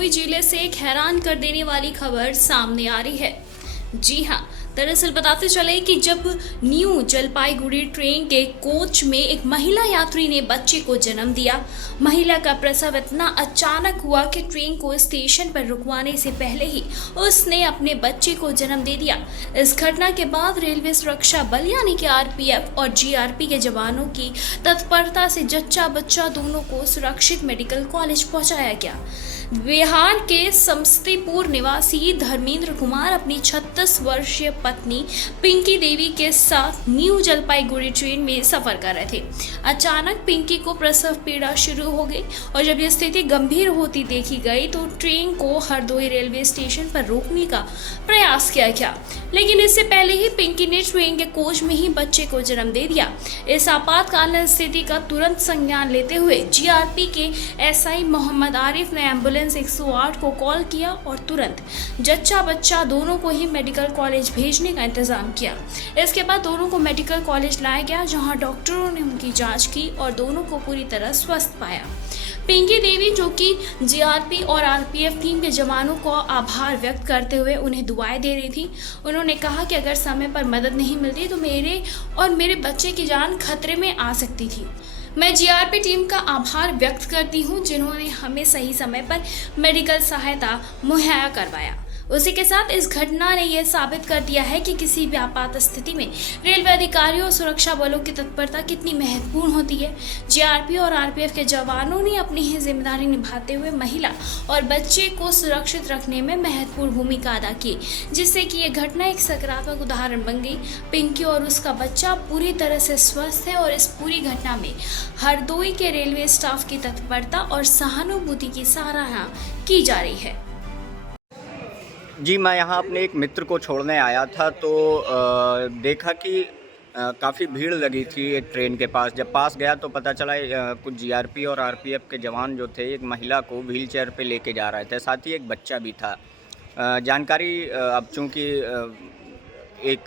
हरदोई जिले से एक हैरान कर देने वाली खबर सामने आ रही है। जी हाँ, दरअसल बताते चले कि जब न्यू जलपाईगुड़ी ट्रेन के कोच में एक महिला यात्री ने बच्चे को जन्म दिया। महिला का प्रसव इतना अचानक हुआ कि ट्रेन को स्टेशन पर रुकवाने से पहले ही उसने अपने बच्चे को जन्म दे दिया। इस घटना के बाद रेलवे सुरक्षा बल यानी कि आरपीएफ और जीआरपी के जवानों की तत्परता से जच्चा बच्चा दोनों को सुरक्षित मेडिकल कॉलेज पहुंचाया गया। बिहार के समस्तीपुर निवासी धर्मेंद्र कुमार अपनी 36 वर्षीय पत्नी पिंकी देवी के साथ न्यू जलपाईगुड़ी ट्रेन में सफर कर रहे थे। अचानक पिंकी को प्रसव पीड़ा शुरू हो गई और जब यह स्थिति गंभीर होती देखी गई तो ट्रेन को हरदोई रेलवे स्टेशन पर रोकने का प्रयास किया गया, लेकिन इससे पहले ही पिंकी ने ट्रेन के कोच में ही बच्चे को जन्म दे दिया। इस आपातकालीन स्थिति का तुरंत संज्ञान लेते हुए जीआरपी के एसआई मोहम्मद आरिफ ने एम्बुलेंस 108 को कॉल किया और तुरंत जच्चा बच्चा दोनों को ही मेडिकल कॉलेज भेजने का इंतजाम किया। इसके बाद दोनों को मेडिकल कॉलेज लाया गया, जहां डॉक्टरों ने उनकी जांच की और दोनों को पूरी तरह स्वस्थ पाया। पिंकी देवी, जो कि जीआरपी और आरपीएफ टीम के जवानों को आभार व्यक्त करते हुए उन्हें दुआएं दे रही थी। उन्होंने कहा कि अगर समय पर मदद नहीं मिलती तो मेरे और मेरे बच्चे की जान खतरे में आ सकती थी। मैं जीआरपी टीम का आभार व्यक्त करती हूं, जिन्होंने हमें सही समय पर मेडिकल सहायता मुहैया करवाया। उसी के साथ इस घटना ने यह साबित कर दिया है कि किसी भी आपात स्थिति में रेलवे अधिकारियों और सुरक्षा बलों की तत्परता कितनी महत्वपूर्ण होती है। जीआरपी और आरपीएफ के जवानों ने अपनी ही जिम्मेदारी निभाते हुए महिला और बच्चे को सुरक्षित रखने में महत्वपूर्ण भूमिका अदा की, जिससे कि यह घटना एक सकारात्मक उदाहरण बन गई। पिंकी और उसका बच्चा पूरी तरह से स्वस्थ है और इस पूरी घटना में हरदोई के रेलवे स्टाफ की तत्परता और सहानुभूति की सराहना की जा रही है। जी, मैं यहाँ अपने एक मित्र को छोड़ने आया था तो देखा कि काफ़ी भीड़ लगी थी एक ट्रेन के पास। जब पास गया तो पता चला कुछ जीआरपी और आरपीएफ के जवान जो थे एक महिला को व्हील चेयर पर लेके जा रहे थे, साथ ही एक बच्चा भी था। जानकारी अब चूँकि एक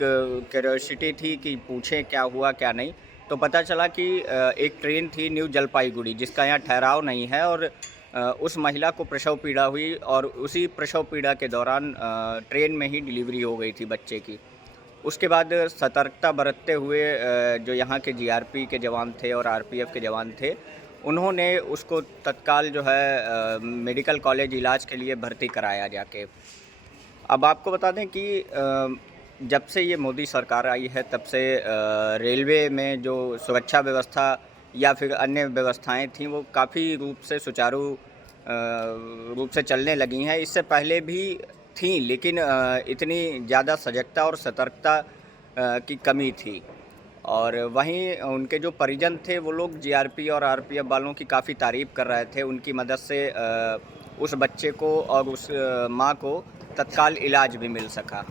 क्यूरियोसिटी थी कि पूछें क्या हुआ क्या नहीं, तो पता चला कि एक ट्रेन थी न्यू जलपाईगुड़ी जिसका यहाँ ठहराव नहीं है और उस महिला को प्रसव पीड़ा हुई और उसी प्रसव पीड़ा के दौरान ट्रेन में ही डिलीवरी हो गई थी बच्चे की। उसके बाद सतर्कता बरतते हुए जो यहाँ के जीआरपी के जवान थे और आरपीएफ के जवान थे, उन्होंने उसको तत्काल जो है मेडिकल कॉलेज इलाज के लिए भर्ती कराया जाके। अब आपको बता दें कि जब से ये मोदी सरकार आई है तब से रेलवे में जो सुरक्षा व्यवस्था या फिर अन्य व्यवस्थाएं थीं वो काफ़ी रूप से सुचारू रूप से चलने लगी हैं। इससे पहले भी थीं, लेकिन इतनी ज़्यादा सजगता और सतर्कता की कमी थी। और वहीं उनके जो परिजन थे वो लोग जीआरपी और आरपीएफ वालों की काफ़ी तारीफ़ कर रहे थे। उनकी मदद से उस बच्चे को और उस माँ को तत्काल इलाज भी मिल सका।